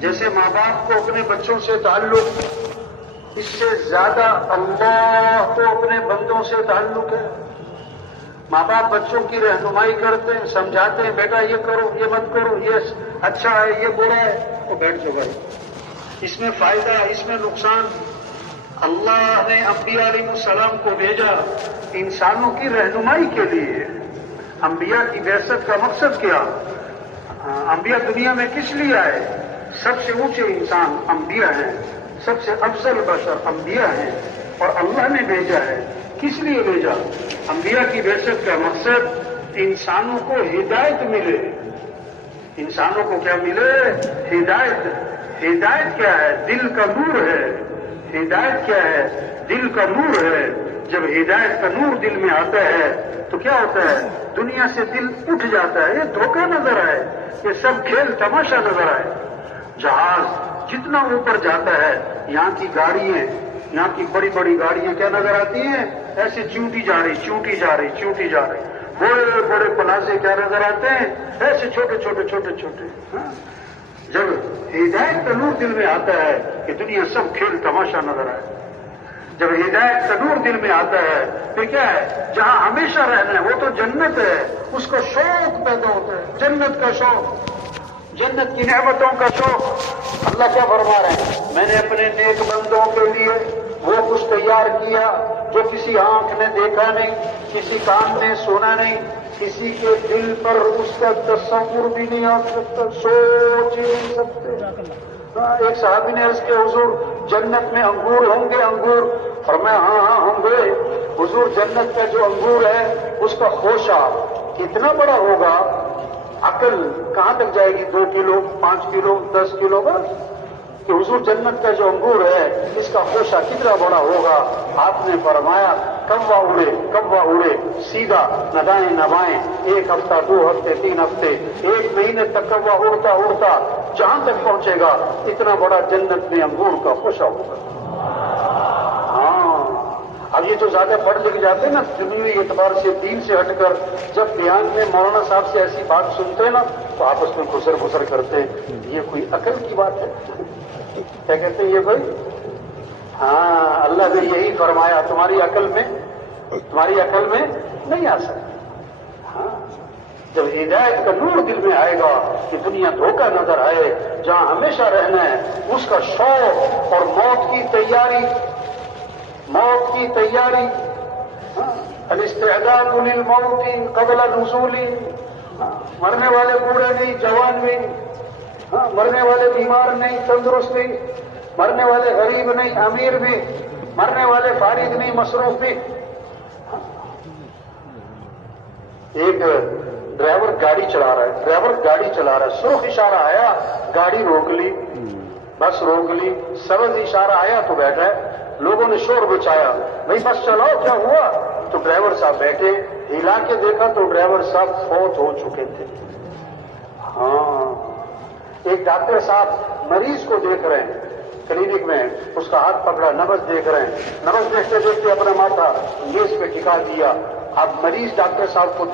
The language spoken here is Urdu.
جیسے ماں باپ کو اپنے بچوں سے تعلق، اس سے زیادہ اللہ کو اپنے بندوں سے تعلق ہے۔ ماں باپ بچوں کی رہنمائی کرتے ہیں، سمجھاتے ہیں، بیٹا یہ کرو، یہ مت کرو، یہ اچھا ہے، یہ برا ہے، وہ بیٹھ جاؤ بھائی، اس میں فائدہ، اس میں نقصان۔ اللہ نے انبیاء علیہ السلام کو بھیجا انسانوں کی رہنمائی کے لیے۔ انبیاء کی بعثت کا مقصد کیا؟ انبیاء دنیا میں کس لیے آئے؟ سب سے اونچے انسان انبیاء ہیں، سب سے افضل بشر انبیاء ہیں، اور اللہ نے بھیجا ہے۔ کس لیے بھیجا؟ انبیاء کی بعثت کا مقصد انسانوں کو ہدایت ملے۔ انسانوں کو کیا ملے؟ ہدایت۔ ہدایت کیا ہے؟ دل کا نور ہے۔ ہدایت کیا ہے؟ دل کا نور ہے۔ جب ہدایت کا نور دل میں آتا ہے تو کیا ہوتا ہے؟ دنیا سے دل اٹھ جاتا ہے، یہ دھوکہ نظر آئے، یہ سب کھیل تماشا نظر آئے۔ جہاز جتنا اوپر جاتا ہے، یہاں کی گاڑیاں، یہاں کی بڑی بڑی گاڑیاں کیا نظر آتی ہیں؟ ایسے چونٹی جا رہی، چونٹی جا رہی، چونٹی جا رہی۔ بڑے بڑے پلازے کیا نظر آتے ہیں؟ ایسے چھوٹے چھوٹے چھوٹے چھوٹے۔ جب ہدایت کا نور دل میں آتا ہے کہ دنیا سب کھیل تماشا نظر آئے، جب ہدایت کا نور دل میں آتا ہے پھر کیا ہے؟ جہاں ہمیشہ رہنا ہے وہ تو جنت ہے، اس کا شوق پیدا ہوتا ہے، جنت کا شوق، جنت کی نعمتوں کا شوق۔ اللہ کیا فرما رہے ہیں؟ میں نے اپنے نیک بندوں کے لیے وہ کچھ تیار کیا جو کسی آنکھ نے دیکھا نہیں، کسی کان نے سنا نہیں، کسی کے دل پر اس کا تصور بھی نہیں آ سکتا، سوچ ہی نہیں سکتے۔ ایک صحابی نے عرض کیا، حضور جنت میں انگور ہوں گے؟ انگور؟ فرمایا ہاں ہوں گے۔ حضور جنت کا جو انگور ہے اس کا خوشہ کتنا بڑا ہوگا؟ عقل کہاں تک جائے گی؟ 2 کلو، 5 کلو، 10 کلو بس؟ کہ حضور جنت کا جو انگور ہے اس کا خوشہ کتنا بڑا ہوگا؟ آپ نے فرمایا کوا اڑے، کوا اڑے سیدھا، نہ دائیں نہ بائیں، 1 ہفتہ، 2 ہفتے، 3 ہفتے، 1 مہینے تک کوا اڑتا اڑتا جہاں تک پہنچے گا اتنا بڑا جنت میں انگور کا خوشہ ہوگا۔ اب یہ جو زیادہ پڑھ لکھ جاتے ہیں نا دنیوی اعتبار سے، دین سے ہٹ کر، جب بیان میں مولانا صاحب سے ایسی بات سنتے ہیں نا تو آپس میں گھسر کرتے ہیں، یہ کوئی عقل کی بات ہے؟ کیا کہتے ہیں یہ کوئی؟ ہاں، اللہ نے یہی فرمایا تمہاری عقل میں نہیں آ سکتی۔ ہاں، جب ہدایت کا نور دل میں آئے گا کہ دنیا دھوکہ نظر آئے، جہاں ہمیشہ رہنا ہے اس کا شوق، اور موت کی تیاری، الاستعداد للموت قبل نزول۔ مرنے والے بوڑھے نہیں، جوان نہیں، مرنے والے بیمار نہیں، تندرست نہیں، مرنے والے غریب نہیں، امیر نہیں، مرنے والے فارغ نہیں، مصروف نہیں۔ ایک ڈرائیور گاڑی چلا رہا ہے، سرخ اشارہ آیا، گاڑی روک لی، بس روک لی، سبز اشارہ آیا تو بیٹھا ہے۔ لوگوں نے شور بچایا، بھائی بس چلاؤ، کیا ہوا؟ تو ڈرائیور صاحب بیٹھے، ہلا کے دیکھا تو ڈرائیور صاحب فوت ہو چکے تھے۔ ہاں، ایک ڈاکٹر صاحب مریض کو دیکھ رہے ہیں کلینک میں، اس کا ہاتھ پکڑا، نبض دیکھ رہے ہیں، نبض دیکھتے دیکھتے اپنا ماتھا میز پہ ٹکا دیا۔ اب مریض ڈاکٹر صاحب کو دیکھ رہے ہیں۔